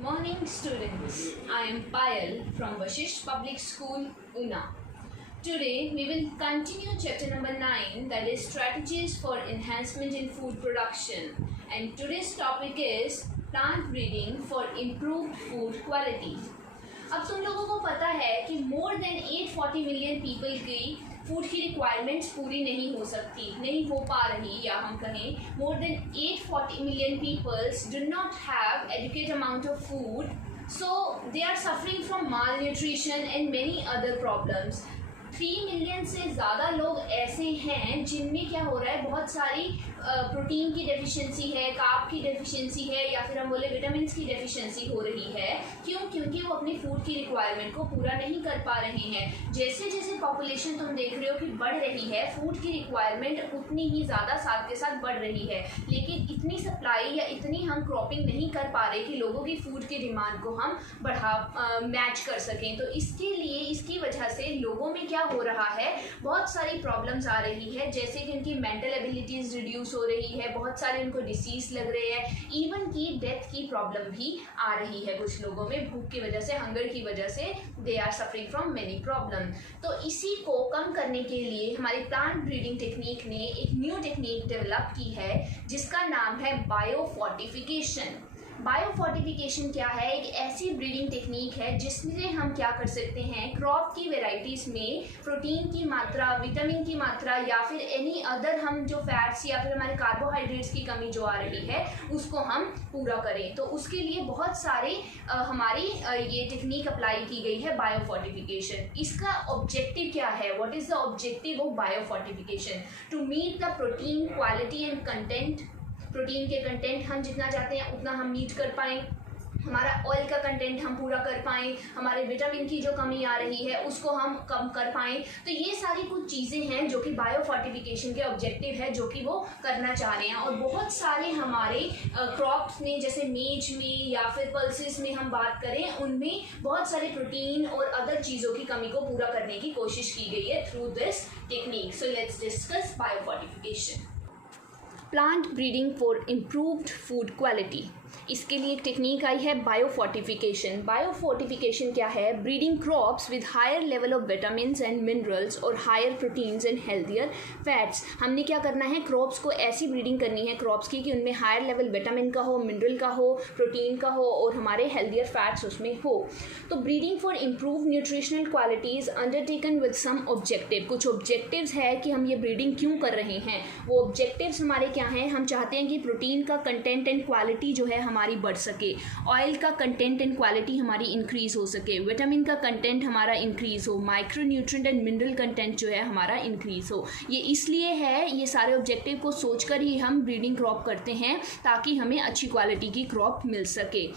Good morning, students. I am Payal from Vashish Public School, Una. Today, we will continue chapter number 9, that is strategies for enhancement in food production. And today's topic is plant breeding for improved food quality. अब तुम लोगों को पता है कि more than 840 million people की food की requirements पूरी नहीं हो पा रही, या हम कहें more than 840 million peoples do not have adequate amount of food, so they are suffering from malnutrition and many other problems. 3 million से ज़्यादा लोग ऐसे हैं जिनमें क्या हो रहा है, बहुत सारी प्रोटीन की डेफिशिएंसी है, कार्ब की डेफिशिएंसी है, या फिर हम बोले विटामिन की डेफिशिएंसी हो रही है. क्योंकि वो अपनी फूड की रिक्वायरमेंट को पूरा नहीं कर पा रहे हैं. जैसे जैसे पॉपुलेशन तुम देख रहे हो कि बढ़ रही है, फूड की रिक्वायरमेंट उतनी ही ज़्यादा साथ के साथ बढ़ रही है, लेकिन इतनी सप्लाई या इतनी हम क्रॉपिंग नहीं कर पा रहे कि लोगों की फूड की डिमांड को हम मैच कर सकें. तो इसके लिए, इसकी वजह से लोगों में क्या हो रहा है, बहुत सारी प्रॉब्लम्स आ रही है. जैसे कि उनकी मेंटल एबिलिटीज रिड्यूस हो रही है, बहुत सारे उनको डिसीज लग रहे हैं, इवन की डेथ की प्रॉब्लम भी आ रही है. कुछ लोगों में भूख की वजह से, हंगर की वजह से they are suffering from many problem. तो इसी को कम करने के लिए हमारी प्लांट ब्रीडिंग टेक्निक ने एक न्यू टेक्निक डेवलप की है जिसका नाम है बायोफोर्टिफिकेशन. बायोफोर्टिफिकेशन क्या है? एक ऐसी ब्रीडिंग टेक्निक है जिसमें हम क्या कर सकते हैं, क्रॉप की वेराइटीज़ में प्रोटीन की मात्रा, विटामिन की मात्रा, या फिर एनी अदर हम जो फैट्स या फिर हमारे कार्बोहाइड्रेट्स की कमी जो आ रही है उसको हम पूरा करें. तो उसके लिए बहुत सारे हमारी ये टेक्निक अप्लाई की गई है बायोफोर्टिफिकेशन. इसका ऑब्जेक्टिव क्या है? What is the objective of biofortification? To meet the protein quality and content. Protein के कंटेंट हम जितना चाहते हैं उतना हम मीट कर पाएँ, हमारा ऑयल का कंटेंट हम पूरा कर पाएँ, हमारे विटामिन की जो कमी आ रही है उसको हम कम कर पाएँ. तो ये सारी कुछ चीज़ें हैं जो कि बायोफोर्टिफिकेशन के ऑब्जेक्टिव है, जो कि वो करना चाह रहे हैं. और बहुत सारे हमारे क्रॉप्स में, जैसे मेज में या फिर पल्सेस में हम बात करें, उनमें बहुत सारे प्रोटीन और अदर चीज़ों की कमी को पूरा करने की कोशिश की गई है through this technique. So let's discuss biofortification. Plant breeding for improved food quality. इसके लिए एक टेक्निक आई है बायोफोर्टिफिकेशन. बायोफोर्टिफिकेशन क्या है? Breeding crops with higher level of vitamins and minerals और higher proteins and healthier fats. हमने क्या करना है, क्रॉप्स को ऐसी ब्रीडिंग करनी है क्रॉप्स की कि उनमें हायर लेवल विटामिन का हो, मिनरल का हो, प्रोटीन का हो और हमारे हेल्थियर फैट्स उसमें हो. तो breeding for improve nutritional qualities undertaken with some objective. कुछ ऑब्जेक्टिव्स है कि हम ये ब्रीडिंग क्यों कर रहे हैं. वो ऑब्जेक्टिव्स हमारे क्या हैं? हम चाहते हैं कि प्रोटीन का कंटेंट एंड क्वालिटी जो है हमारी बढ़ सके, ऑयल का कंटेंट एंड क्वालिटी हमारी इंक्रीज हो सके, विटामिन का कंटेंट हमारा इंक्रीज हो, micro nutrient and mineral content जो है हमारा इंक्रीज हो. ये इसलिए है, ये सारे ऑब्जेक्टिव को सोचकर ही हम ब्रीडिंग क्रॉप करते हैं ताकि हमें अच्छी क्वालिटी की क्रॉप मिल सके.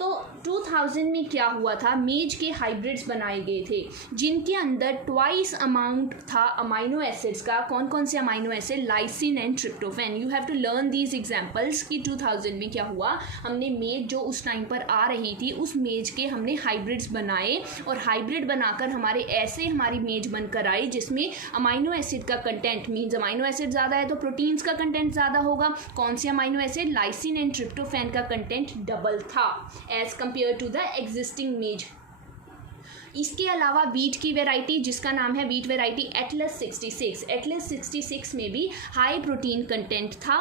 तो 2000 में क्या हुआ था, मेज के हाइब्रिड्स बनाए गए थे जिनके अंदर ट्वाइस अमाउंट था अमाइनो एसिड्स का. कौन कौन से amino acid? Lysine and tryptophan. You have to learn these examples कि 2000 में क्या हुआ. हमने मेज जो उस टाइम पर आ रही थी, उस मेज के हमने हाइब्रिड्स बनाए और हाइब्रिड बनाकर हमारी मेज बनकर आई जिसमें अमाइनो एसिड का कंटेंट, मीन्स अमाइनो एसिड ज़्यादा है तो प्रोटीन्स का कंटेंट ज़्यादा होगा. कौन से amino acid? Lysine and tryptophan का कंटेंट डबल था as compared to the existing मेज. इसके अलावा वीट की वैरायटी जिसका नाम है वीट वैरायटी एटलस 66. एटलस 66 में भी हाई प्रोटीन कंटेंट था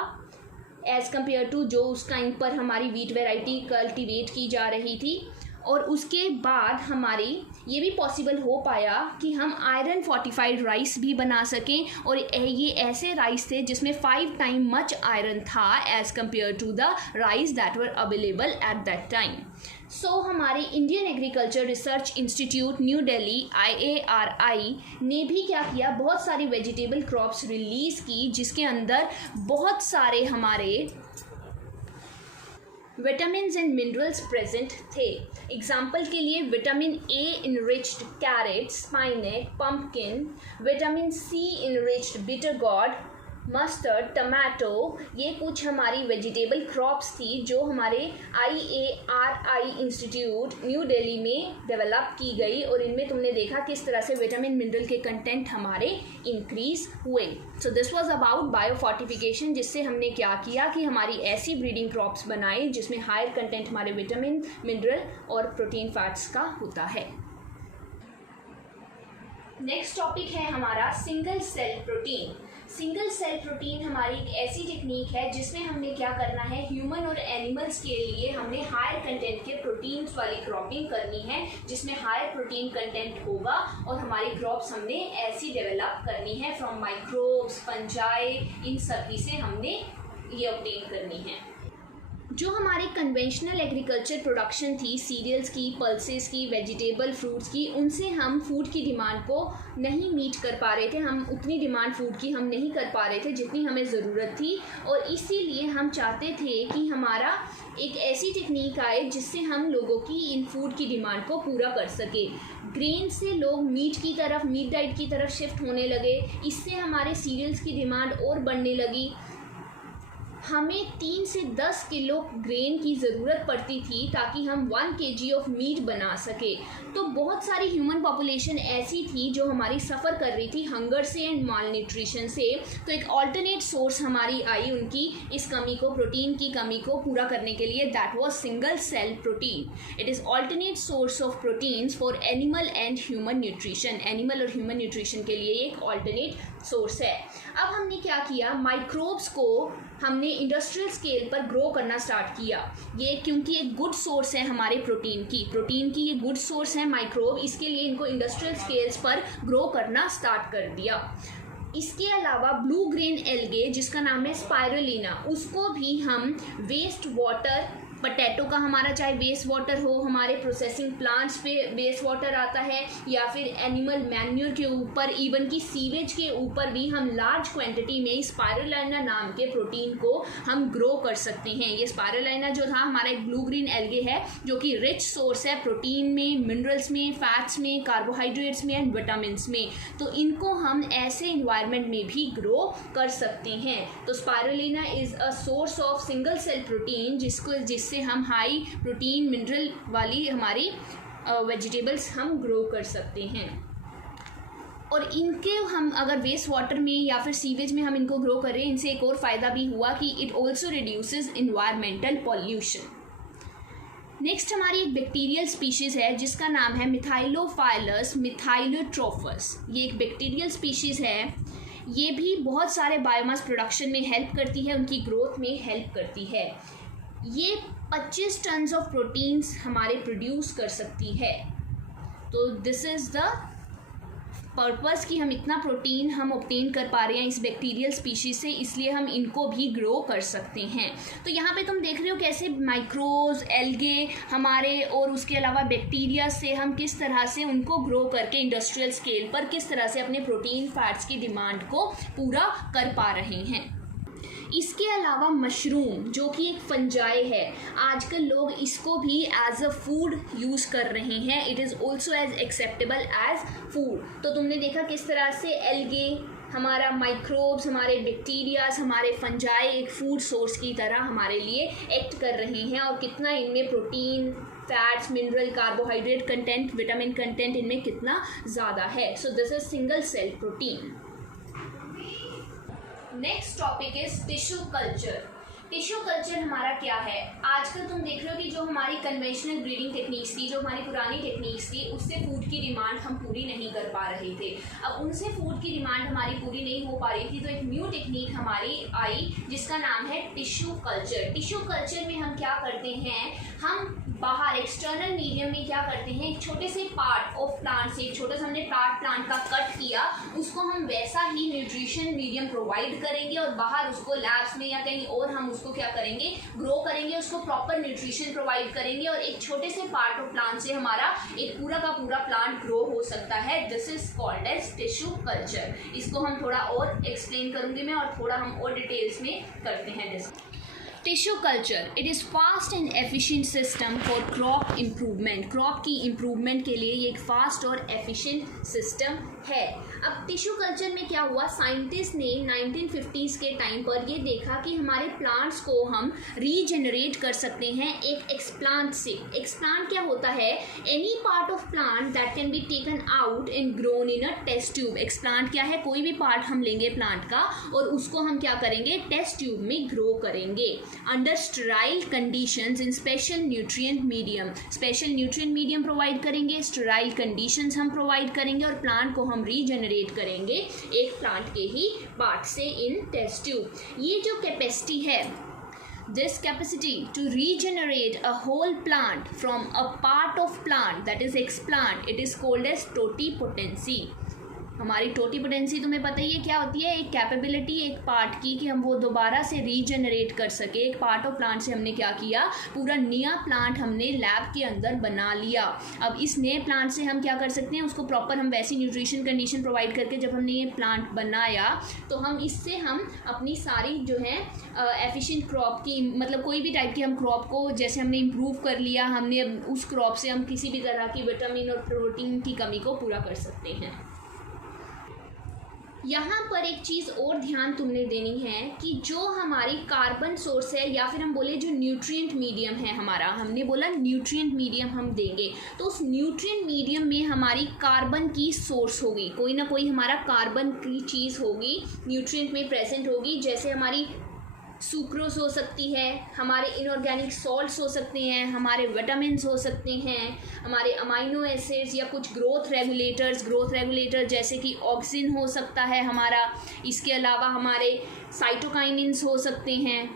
एज़ कम्पेयर टू जो उस टाइम पर हमारी वीट वैरायटी कल्टीवेट की जा रही थी. और उसके बाद हमारी ये भी पॉसिबल हो पाया कि हम आयरन फोर्टिफाइड राइस भी बना सकें, और ये ऐसे राइस थे जिसमें 5 टाइम मच आयरन था as compared to the rice that were available at that time. So हमारे Indian Agriculture Research Institute New Delhi IARI ने भी क्या किया, बहुत सारी वेजिटेबल क्रॉप्स रिलीज़ की जिसके अंदर बहुत सारे हमारे विटामिन एंड मिनरल्स प्रेजेंट थे. एग्जाम्पल के लिए vitamin A enriched carrot, spinach, pumpkin, vitamin C enriched bitter gourd, mustard, tomato, ये कुछ हमारी वेजिटेबल क्रॉप्स थी जो हमारे IARI इंस्टीट्यूट न्यू दिल्ली में डेवलप की गई, और इनमें तुमने देखा किस तरह से विटामिन मिनरल के कंटेंट हमारे इंक्रीज हुए। So this was about biofortification, जिससे हमने क्या किया कि हमारी ऐसी ब्रीडिंग क्रॉप्स बनाई जिसमें हायर कंटेंट हमारे विटामिन, मिनरल और प्रोटीन फैट्स का होता है। नेक्स्ट टॉपिक है हमारा single cell protein. Single cell protein हमारी एक ऐसी टेक्निक है जिसमें हमने क्या करना है, ह्यूमन और एनिमल्स के लिए हमने हायर कंटेंट के प्रोटीन्स वाली क्रॉपिंग करनी है जिसमें हायर प्रोटीन कंटेंट होगा, और हमारी क्रॉप्स हमने ऐसी डेवलप करनी है फ्रॉम माइक्रोब्स, फंजाई, इन सभी से हमने ये ऑब्टेन करनी है। जो हमारे कन्वेंशनल एग्रीकल्चर प्रोडक्शन थी, सीरियल्स की, पल्सेस की, वेजिटेबल फ्रूट्स की, उनसे हम फूड की डिमांड को नहीं मीट कर पा रहे थे। हम उतनी डिमांड फूड की हम नहीं कर पा रहे थे जितनी हमें ज़रूरत थी, और इसीलिए हम चाहते थे कि हमारा एक ऐसी टेक्निक आए जिससे हम लोगों की इन फूड की डिमांड को पूरा कर सके। ग्रेन से लोग मीट की तरफ, मीट डाइट की तरफ शिफ्ट होने लगे, इससे हमारे सीरियल्स की डिमांड और बढ़ने लगी। हमें 3 से 10 किलो ग्रेन की ज़रूरत पड़ती थी ताकि हम 1 kg ऑफ मीट बना सके। तो बहुत सारी ह्यूमन पॉपुलेशन ऐसी थी जो हमारी सफ़र कर रही थी हंगर से एंड माल न्यूट्रिशन से। तो एक ऑल्टरनेट सोर्स हमारी आई उनकी इस कमी को, प्रोटीन की कमी को पूरा करने के लिए, that was single cell protein. It is alternate source of proteins for animal and human nutrition. Animal और ह्यूमन न्यूट्रिशन के लिए एक ऑल्टरनेट सोर्स है। अब हमने क्या किया, माइक्रोब्स को हमने इंडस्ट्रियल स्केल पर ग्रो करना स्टार्ट किया। ये क्योंकि एक गुड सोर्स है हमारे प्रोटीन की ये गुड सोर्स है माइक्रोब, इसके लिए इनको इंडस्ट्रियल स्केल्स पर ग्रो करना स्टार्ट कर दिया। इसके अलावा ब्लू ग्रेन एल्गे जिसका नाम है स्पाइरुलिना, उसको भी हम वेस्ट वाटर, पोटैटो का हमारा चाहे वेस्ट वाटर हो, हमारे प्रोसेसिंग प्लांट्स पे वेस्ट वाटर आता है, या फिर एनिमल मैन्यूर के ऊपर, इवन की सीवेज के ऊपर भी हम लार्ज क्वांटिटी में स्पाइरुलिना नाम के प्रोटीन को हम ग्रो कर सकते हैं। ये स्पाइरुलिना जो था हमारा एक ब्लू ग्रीन एल्गे है जो कि रिच सोर्स है प्रोटीन में, मिनरल्स में, फैट्स में, कार्बोहाइड्रेट्स में एंड विटामिन्स में। तो इनको हम ऐसे इन्वायरमेंट में भी ग्रो कर सकते हैं। तो spirulina is a source of single cell protein जिससे हम हाई प्रोटीन मिनरल वाली हमारी वेजिटेबल्स हम ग्रो कर सकते हैं। और इनके हम अगर वेस्ट वाटर में या फिर सीवेज में हम इनको ग्रो करें, इनसे एक और फ़ायदा भी हुआ कि it also reduces environmental pollution. Next हमारी एक बैक्टीरियल स्पीशीज़ है जिसका नाम है मिथाइलोफाइलस मिथाइलोट्रोफस। ये एक बैक्टीरियल स्पीशीज़ है। ये भी बहुत सारे बायोमास प्रोडक्शन में हेल्प करती है, उनकी ग्रोथ में हेल्प करती है। ये 25 टन्स ऑफ प्रोटीन्स हमारे प्रोड्यूस कर सकती है। तो दिस इज़ द पर्पस कि हम इतना प्रोटीन हम ऑब्टेन कर पा रहे हैं इस बैक्टीरियल स्पीशीज़ से, इसलिए हम इनको भी ग्रो कर सकते हैं। तो यहाँ पे तुम देख रहे हो कैसे माइक्रोज, एल्गे हमारे और उसके अलावा बैक्टीरिया से हम किस तरह से उनको ग्रो करके इंडस्ट्रियल स्केल पर किस तरह से अपने प्रोटीन फैट्स की डिमांड को पूरा कर पा रहे हैं। इसके अलावा मशरूम जो कि एक फंजाई है, आजकल लोग इसको भी एज अ फूड यूज़ कर रहे हैं। It is also as acceptable as food. तो तुमने देखा किस तरह से एल्गे, हमारा माइक्रोब्स, हमारे बैक्टीरियाज, हमारे फंजाई एक फूड सोर्स की तरह हमारे लिए एक्ट कर रहे हैं, और कितना इनमें protein, fats, mineral, carbohydrate content, vitamin content इनमें कितना ज़्यादा है। So this is single cell protein. Next topic is tissue culture. Tissue culture हमारा क्या है, आजकल तुम देख रहे हो कि जो हमारी कन्वेंशनल ब्रीडिंग टेक्निक्स थी, जो हमारी पुरानी टेक्निक्स थी, उससे फूड की डिमांड हम पूरी नहीं कर पा रहे थे। अब उनसे फूड की डिमांड हमारी पूरी नहीं हो पा रही थी, तो एक न्यू टेक्निक हमारी आई जिसका नाम है टिश्यू कल्चर। टिश्यू कल्चर में हम क्या करते हैं, हम बाहर एक्सटर्नल मीडियम में क्या करते हैं, एक छोटे से पार्ट ऑफ प्लांट से, एक छोटा सा हमने प्लांट का कट किया, उसको हम वैसा ही न्यूट्रिशन मीडियम प्रोवाइड करेंगे, और बाहर उसको लैब्स में या कहीं और हम उसको क्या करेंगे, ग्रो करेंगे, उसको प्रॉपर न्यूट्रिशन प्रोवाइड करेंगे, और एक छोटे से पार्ट ऑफ प्लांट से हमारा एक पूरा का पूरा प्लांट ग्रो हो सकता है। This is called as tissue culture. इसको हम थोड़ा और एक्सप्लेन करूंगी मैं, और थोड़ा हम और डिटेल्स में करते हैं discuss. Tissue culture, it is fast and efficient system for crop improvement. Crop की इम्प्रूवमेंट के लिए ये एक फास्ट और एफिशिएंट सिस्टम है। अब टिश्यू कल्चर में क्या हुआ, साइंटिस्ट ने 1950s के टाइम पर ये देखा कि हमारे प्लांट्स को हम रीजनरेट कर सकते हैं एक एक्सप्लांट से। एक्सप्लांट क्या होता है, any part of plant that can be taken out and grown in a test tube. Explant क्या है, कोई भी पार्ट हम लेंगे प्लांट का और उसको हम क्या करेंगे, टेस्ट ट्यूब में ग्रो करेंगे अंडर स्टेराइल कंडीशंस इन special nutrient medium. Special nutrient medium provide करेंगे, स्टेराइल कंडीशंस हम प्रोवाइड करेंगे और प्लांट को हम रीजनरेट करेंगे एक प्लांट के ही पार्ट से इन टेस्ट ट्यूब। ये जो कैपेसिटी है, this capacity to regenerate a whole plant from a part of plant, that is explant, it is called as totipotency। हमारी टोटिपोटेंसी तुम्हें पता ही है क्या होती है, एक कैपेबिलिटी एक पार्ट की कि हम वो दोबारा से रीजनरेट कर सके। एक पार्ट ऑफ प्लांट से हमने क्या किया, पूरा नया प्लांट हमने लैब के अंदर बना लिया। अब इस नए प्लांट से हम क्या कर सकते हैं, उसको प्रॉपर हम वैसी न्यूट्रिशन कंडीशन प्रोवाइड करके जब हमने ये प्लांट बनाया तो हम इससे हम अपनी सारी जो है एफिशिएंट क्रॉप की, मतलब कोई भी टाइप की हम क्रॉप को जैसे हमने इम्प्रूव कर लिया, हमने उस क्रॉप से हम किसी भी तरह की विटामिन और प्रोटीन की कमी को पूरा कर सकते हैं। यहाँ पर एक चीज़ और ध्यान तुमने देनी है कि जो हमारी कार्बन सोर्स है या फिर हम बोले जो न्यूट्रिएंट मीडियम है हमारा, हमने बोला न्यूट्रिएंट मीडियम हम देंगे तो उस न्यूट्रिएंट मीडियम में हमारी कार्बन की सोर्स होगी, कोई ना कोई हमारा कार्बन की चीज़ होगी न्यूट्रिएंट में प्रेजेंट होगी। जैसे हमारी सुक्रोज हो सकती है, हमारे इनऑर्गेनिक सॉल्ट्स हो सकते हैं, हमारे विटामिन्स हो सकते हैं, हमारे अमाइनो एसिड्स या कुछ ग्रोथ रेगुलेटर जैसे कि ऑक्सिन हो सकता है हमारा, इसके अलावा हमारे साइटोकाइनिन्स हो सकते हैं।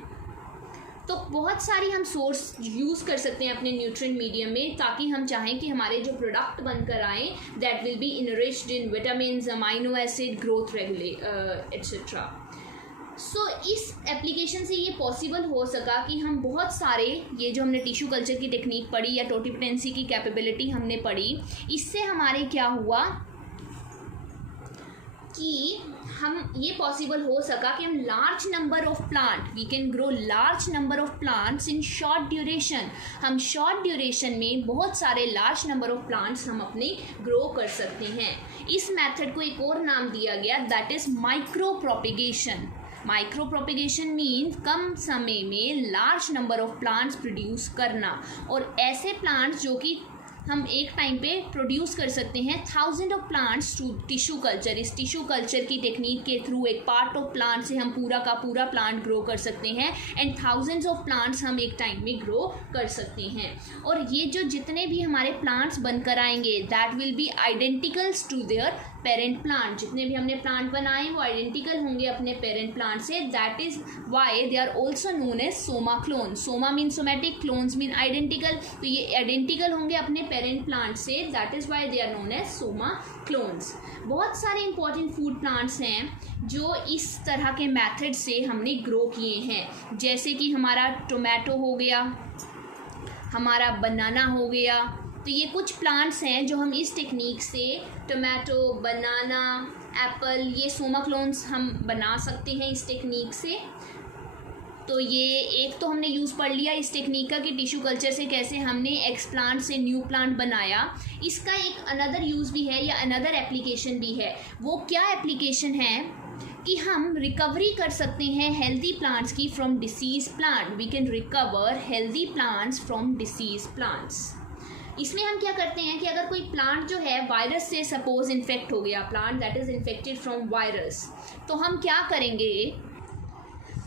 तो बहुत सारी हम सोर्स यूज़ कर सकते हैं अपने न्यूट्रिएंट मीडियम में, ताकि हम चाहें कि हमारे जो प्रोडक्ट बनकर आएँ that will be enriched in vitamins, amino acid, growth etcetera. So इस एप्लीकेशन से ये पॉसिबल हो सका कि हम बहुत सारे, ये जो हमने टिश्यू कल्चर की टेक्निक पढ़ी या टोटिपोटेंसी की कैपेबिलिटी हमने पढ़ी, इससे हमारे क्या हुआ कि हम ये पॉसिबल हो सका कि हम large number of plant, we can grow large number of plants in short duration. हम शॉर्ट ड्यूरेशन में बहुत सारे लार्ज नंबर ऑफ प्लांट्स हम अपने ग्रो कर सकते हैं। इस मेथड को एक और नाम दिया गया, that is micro propagation. Micro propagation means कम समय में large number of plants produce करना, और ऐसे प्लांट्स जो कि हम एक टाइम पे प्रोड्यूस कर सकते हैं 1000 of plants through tissue culture. इस टिश्यू कल्चर की टेक्निक के थ्रू एक पार्ट ऑफ प्लांट से हम पूरा का पूरा प्लांट ग्रो कर सकते हैं एंड थाउजेंड्स ऑफ प्लांट्स हम एक टाइम में ग्रो कर सकते हैं। और ये जो जितने भी हमारे प्लांट्स बनकर आएंगे that will be identicals to their parent plant. जितने भी हमने प्लांट बनाए वो आइडेंटिकल होंगे अपने पेरेंट प्लांट से, that is why they are also known as soma clone. Soma mean somatic, clones mean identical, तो ये आइडेंटिकल होंगे अपने पेरेंट प्लांट से, that is why they are known as soma clones. बहुत सारे इंपॉर्टेंट फूड प्लांट्स हैं जो इस तरह के मेथड से हमने ग्रो किए हैं, जैसे कि हमारा टोमेटो हो गया, हमारा बनाना हो गया। तो ये कुछ प्लांट्स हैं जो हम इस टेक्निक से, टोमेटो, बनाना, एप्पल, ये सोमा क्लोन्स हम बना सकते हैं इस टेक्निक से। तो ये एक तो हमने यूज़ पढ़ लिया इस टेक्निक का कि टिश्यू कल्चर से कैसे हमने एक्स प्लांट से न्यू प्लांट बनाया। इसका एक अनदर यूज़ भी है या अनदर एप्लीकेशन भी है। वो क्या एप्लीकेशन है कि हम रिकवरी कर सकते हैं हेल्दी प्लांट्स की from disease plant. We can recover healthy plants from disease plants. इसमें हम क्या करते हैं कि अगर कोई प्लांट जो है वायरस से सपोज इन्फेक्ट हो गया, plant that is infected from virus, तो हम क्या करेंगे,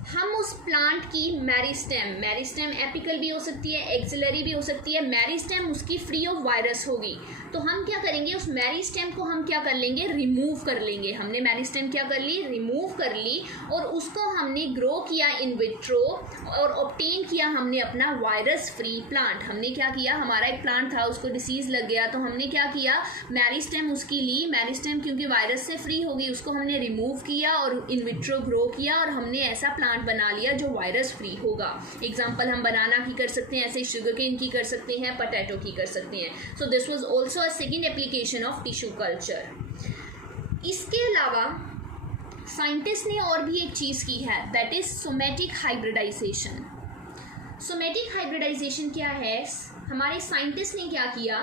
हम उस प्लांट की मेरिस्टेम एपिकल भी हो सकती है, एक्सिलरी भी हो सकती है, मेरिस्टेम उसकी फ्री ऑफ वायरस होगी। तो हम क्या करेंगे, उस मेरिस्टेम को हम क्या कर लेंगे, रिमूव कर लेंगे। हमने मेरिस्टेम क्या कर ली, रिमूव कर ली, और उसको हमने ग्रो किया इन विट्रो और ऑब्टेन किया हमने अपना वायरस फ्री प्लांट। हमने क्या किया, हमारा एक प्लांट था उसको डिसीज़ लग गया, तो हमने क्या किया, मेरिस्टेम उसकी ली, मेरिस्टेम क्योंकि वायरस से फ्री हो गई उसको हमने रिमूव किया और इन विट्रो ग्रो किया और हमने ऐसा प्लांट बना लिया जो वायरस फ्री होगा। एग्जांपल हम बनाना की कर सकते हैं, ऐसे शुगर केन की कर सकते हैं, पोटैटो की कर सकते हैं। So this was also a second application of tissue culture. इसके अलावा साइंटिस्ट ने और भी एक चीज़ की है, that is somatic hybridization. Somatic hybridization क्या है, हमारे साइंटिस्ट ने क्या किया,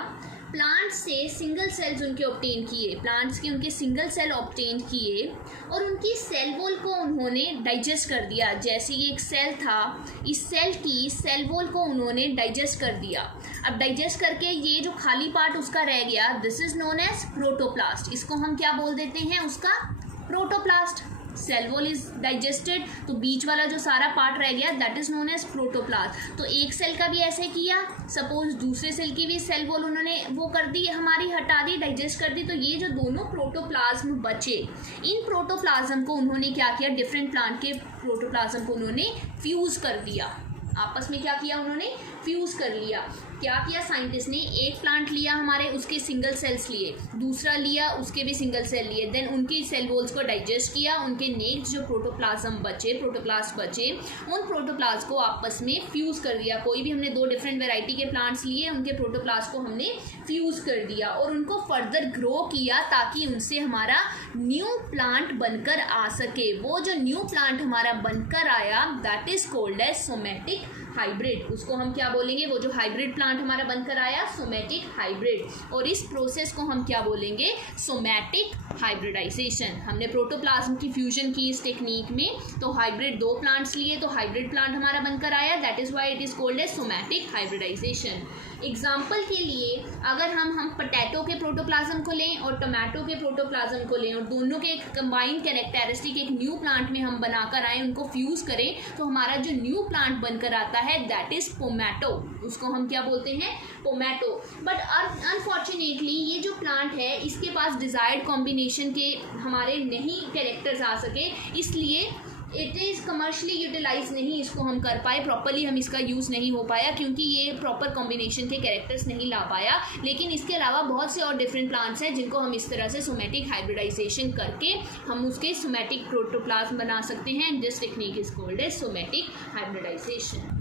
प्लांट से सिंगल सेल्स उनके ऑब्टेन किए, प्लांट्स के उनके सिंगल सेल ऑब्टेन किए और उनकी सेल वॉल को उन्होंने डाइजेस्ट कर दिया। जैसे ये एक सेल था, इस सेल की सेल वॉल को उन्होंने डाइजेस्ट कर दिया। अब डाइजेस्ट करके ये जो खाली पार्ट उसका रह गया, this is known as protoplast. इसको हम क्या बोल देते हैं, उसका protoplast. Cell wall is digested, तो बीच वाला जो सारा पार्ट रह गया that is known as protoplast. तो एक सेल का भी ऐसे किया, सपोज दूसरे सेल की भी सेल वॉल उन्होंने वो कर दी, हमारी हटा दी, डाइजेस्ट कर दी। तो ये जो दोनों प्रोटोप्लाज्म बचे, इन प्रोटोप्लाज्म को उन्होंने क्या किया, डिफरेंट प्लांट के प्रोटोप्लाज्म को उन्होंने फ्यूज कर दिया, आपस में क्या किया, उन्होंने फ्यूज कर लिया। क्या किया साइंटिस्ट ने, एक प्लांट लिया हमारे, उसके सिंगल सेल्स लिए, दूसरा लिया उसके भी सिंगल सेल लिए, देन उनकी सेल वॉल्स को डाइजेस्ट किया, उनके नेक्स्ट जो प्रोटोप्लाज्म बचे, प्रोटोप्लास्ट बचे, उन प्रोटोप्लास्ट को आपस में फ्यूज कर दिया। कोई भी हमने दो डिफरेंट वेराइटी के प्लांट्स लिए, उनके प्रोटोप्लास्ट को हमने फ्यूज कर दिया और उनको फर्दर ग्रो किया ताकि उनसे हमारा न्यू प्लांट बनकर आ सके। वो जो न्यू प्लांट हमारा बनकर आया that is called as somatic hybrid. उसको हम क्या बोलेंगे, वो जो हाइब्रिड प्लांट हमारा बनकर आया, सोमेटिक हाइब्रिड। और इस प्रोसेस को हम क्या बोलेंगे, सोमेटिक हाइब्रिडाइजेशन। हमने प्रोटोप्लाज्म की फ्यूजन की इस टेक्निक में, तो हाइब्रिड दो प्लांट्स लिए तो हाइब्रिड प्लांट हमारा बनकर आया, that is why it is called as somatic hybridization. Example के लिए अगर हम पोटैटो के प्रोटोप्लाज्म को लें और टोमेटो के प्रोटोप्लाज्म को लें और दोनों के एक कंबाइंड कैरेक्टरिस्टिक एक न्यू प्लांट में हम बनाकर आए, उनको फ्यूज करें, तो हमारा जो न्यू प्लांट बनकर आता है दैट इज पोमैटो। उसको हम क्या बोलते हैं, पोमैटो। बट अनफॉर्चुनेटली ये जो प्लांट है इसके पास डिजायर्ड कॉम्बिनेशन के हमारे नहीं कैरेक्टर्स आ सके, इसलिए इट इज़ कमर्शली यूटिलाइज नहीं इसको हम कर पाए, प्रॉपरली हम इसका यूज़ नहीं हो पाया क्योंकि ये प्रॉपर कॉम्बिनेशन के कैरेक्टर्स नहीं ला पाया। लेकिन इसके अलावा बहुत से और डिफरेंट प्लांट्स हैं जिनको हम इस तरह से सोमेटिक हाइब्रिडाइजेशन करके हम उसके सोमेटिक प्रोटोप्लाज्म बना सकते हैं। This technique is called as somatic hybridization.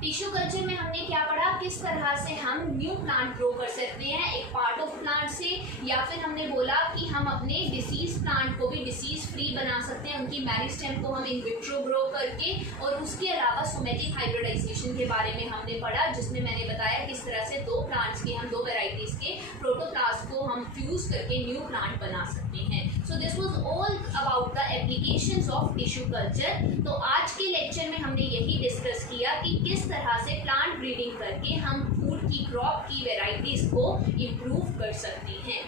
Tissue culture में हमने क्या पढ़ा, किस तरह से हम न्यू प्लांट ग्रो कर सकते हैं एक पार्ट ऑफ प्लांट से, या फिर हमने बोला कि हम अपने डिसीज प्लांट को भी डिसीज फ्री बना सकते हैं, उनकी मेरिस्टेम को हम इन विट्रो ग्रो करके। और उसके अलावा सोमेटिक हाइब्रिडाइजेशन के बारे में हमने पढ़ा, जिसमें मैंने बताया किस तरह से दो प्लांट्स के हम दो वेराइटीज के प्रोटोप्लास्ट को हम फ्यूज करके न्यू प्लांट बना सकते हैं। So this was all about the applications of tissue culture. तो आज के लेक्चर में हमने यही डिस्कस किया कि किस तरह से प्लांट ब्रीडिंग करके हम फूड की क्रॉप की वेराइटीज को इम्प्रूव कर सकते हैं।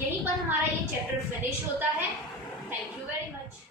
यहीं पर हमारा ये चैप्टर फिनिश होता है। Thank you very much.